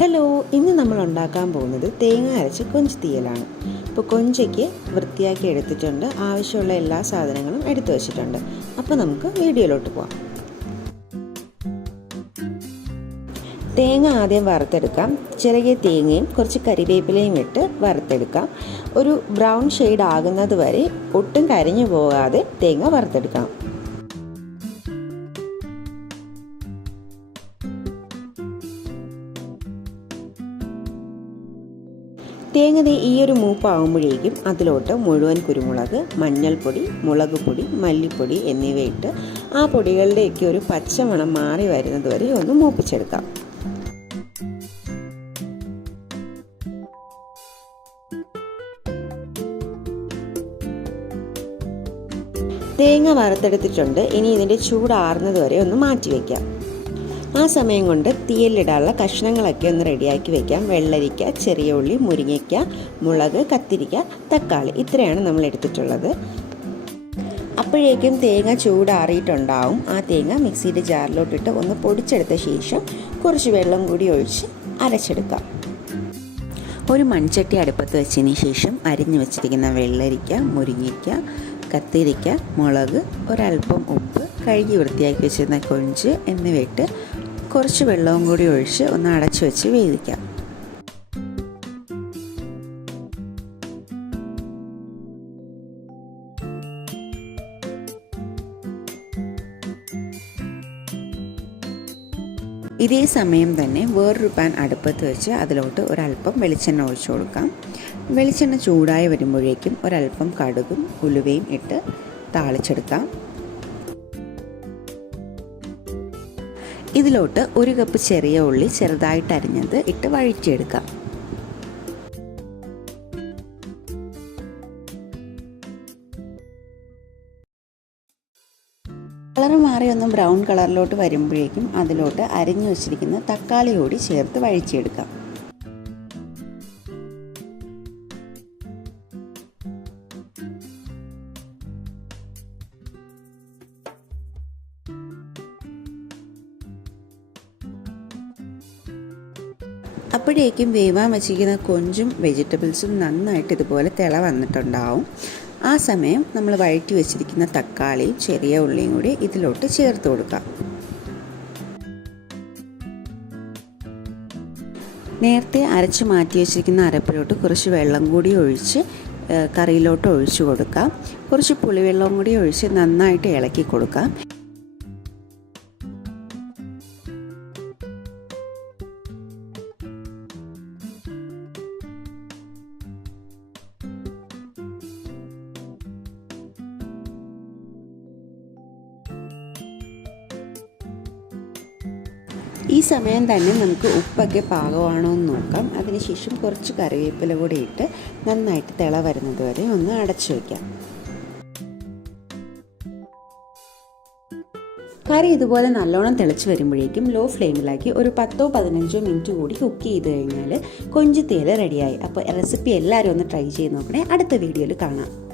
Hello ഇന്ന് നമ്മൾ ഉണ്ടാക്കാൻ പോകുന്നത് തേങ്ങ അരച്ച് കൊഞ്ച് തീയലാണ്. ഇപ്പോൾ കൊഞ്ചയ്ക്ക് വൃത്തിയാക്കി എടുത്തിട്ടുണ്ട്. ആവശ്യമുള്ള എല്ലാ സാധനങ്ങളും എടുത്തു വച്ചിട്ടുണ്ട്. അപ്പോൾ നമുക്ക് വീഡിയോയിലോട്ട് പോവാം. തേങ്ങ ആദ്യം വറുത്തെടുക്കാം. ചെറിയ തേങ്ങയും കുറച്ച് കരിവേപ്പിലയും ഇട്ട് വറുത്തെടുക്കാം. ഒരു ബ്രൗൺ ഷെയ്ഡ് ആകുന്നത് വരെ ഒട്ടും കരിഞ്ഞു പോകാതെ തേങ്ങ വറുത്തെടുക്കണം തേങ്ങ ഈ ഒരു മൂപ്പാകുമ്പോഴേക്കും അതിലോട്ട് മുഴുവൻ കുരുമുളക് മഞ്ഞൾപ്പൊടി മുളക് പൊടി മല്ലിപ്പൊടി എന്നിവയിട്ട് ആ പൊടികളുടെയൊക്കെ ഒരു പച്ചമണം മാറി വരുന്നത് വരെ ഒന്ന് മൂപ്പിച്ചെടുക്കാം. തേങ്ങ വറുത്തെടുത്തിട്ടുണ്ട്. ഇനി ഇതിന്റെ ചൂടാറുന്നത് വരെ ഒന്ന് മാറ്റി വയ്ക്കാം ആ സമയം കൊണ്ട് തീയലിടാനുള്ള കഷ്ണങ്ങളൊക്കെ ഒന്ന് റെഡിയാക്കി വെക്കാം. വെള്ളരിക്ക ചെറിയ ഉള്ളി മുരിങ്ങയ്ക്ക മുളക് കത്തിരിക്ക തക്കാളി ഇത്രയാണ് നമ്മൾ എടുത്തിട്ടുള്ളത്. അപ്പോഴേക്കും തേങ്ങ ചൂടാറിയിട്ടുണ്ടാവും. ആ തേങ്ങ മിക്സിയുടെ ജാറിലോട്ടിട്ട് ഒന്ന് പൊടിച്ചെടുത്ത ശേഷം കുറച്ച് വെള്ളം കൂടി ഒഴിച്ച് അരച്ചെടുക്കാം. ഒരു മൺചട്ടി അടുപ്പത്ത് വെച്ചതിന് ശേഷം അരിഞ്ഞു വെച്ചിരിക്കുന്ന വെള്ളരിക്ക മുരിങ്ങയ്ക്ക കത്തിരിക്ക മുളക് ഒരല്പം ഉപ്പ് കഴുകി വൃത്തിയാക്കി വെച്ചിരുന്ന കൊഞ്ച് എന്നിവയിട്ട് കുറച്ച് വെള്ളവും കൂടി ഒഴിച്ച് ഒന്ന് അടച്ചു വെച്ച് വേവിക്കാം. ഇതേ സമയം തന്നെ വേറൊരു പാൻ അടുപ്പത്ത് വെച്ച് അതിലോട്ട് ഒരല്പം വെളിച്ചെണ്ണ ഒഴിച്ചു കൊടുക്കാം. വെളിച്ചെണ്ണ ചൂടായി വരുമ്പോഴേക്കും ഒരല്പം കടുകും ഉലുവയും ഇട്ട് താളിച്ചെടുക്കാം. ഇതിലോട്ട് ഒരു കപ്പ് ചെറിയ ഉള്ളി ചെറുതായിട്ട് അരിഞ്ഞത് ഇട്ട് വഴറ്റിയെടുക്കാം. കളർ മാറി ഒന്ന് ബ്രൗൺ കളറിലോട്ട് വരുമ്പോഴേക്കും അതിലോട്ട് അരിഞ്ഞു വെച്ചിരിക്കുന്ന തക്കാളി കൂടി ചേർത്ത് വഴിച്ചെടുക്കാം അപ്പോഴേക്കും വേവാൻ വെച്ചിരിക്കുന്ന കൊഞ്ചും വെജിറ്റബിൾസും നന്നായിട്ട് ഇതുപോലെ തിള വന്നിട്ടുണ്ടാവും. ആ സമയം നമ്മൾ വഴറ്റി വെച്ചിരിക്കുന്ന തക്കാളിയും ചെറിയ ഉള്ളിയും കൂടി ഇതിലോട്ട് ചേർത്ത് കൊടുക്കാം. നേരത്തെ അരച്ച് മാറ്റി വെച്ചിരിക്കുന്ന അരപ്പിലോട്ട് കുറച്ച് വെള്ളം കൂടി ഒഴിച്ച് കറിയിലോട്ട് ഒഴിച്ചു കൊടുക്കാം. കുറച്ച് പുളിവെള്ളം കൂടി ഒഴിച്ച് നന്നായിട്ട് ഇളക്കി കൊടുക്കാം. ഈ സമയം തന്നെ നമുക്ക് ഉപ്പൊക്കെ പാകമാണോ എന്ന് നോക്കാം. അതിനുശേഷം കുറച്ച് കറിവേപ്പില കൂടി ഇട്ട് നന്നായിട്ട് തിള വരുന്നത് വരെ ഒന്ന് അടച്ചു വയ്ക്കാം കറി ഇതുപോലെ നല്ലോണം തിളച്ച് വരുമ്പോഴേക്കും ലോ ഫ്ലെയിമിലാക്കി ഒരു പത്തോ പതിനഞ്ചോ മിനിറ്റ് കൂടി കുക്ക് ചെയ്ത് കഴിഞ്ഞാൽ കൊഞ്ച് തേയില റെഡിയായി. അപ്പോൾ റെസിപ്പി എല്ലാവരും ഒന്ന് ട്രൈ ചെയ്ത് നോക്കണേ. അടുത്ത വീഡിയോയിൽ കാണാം.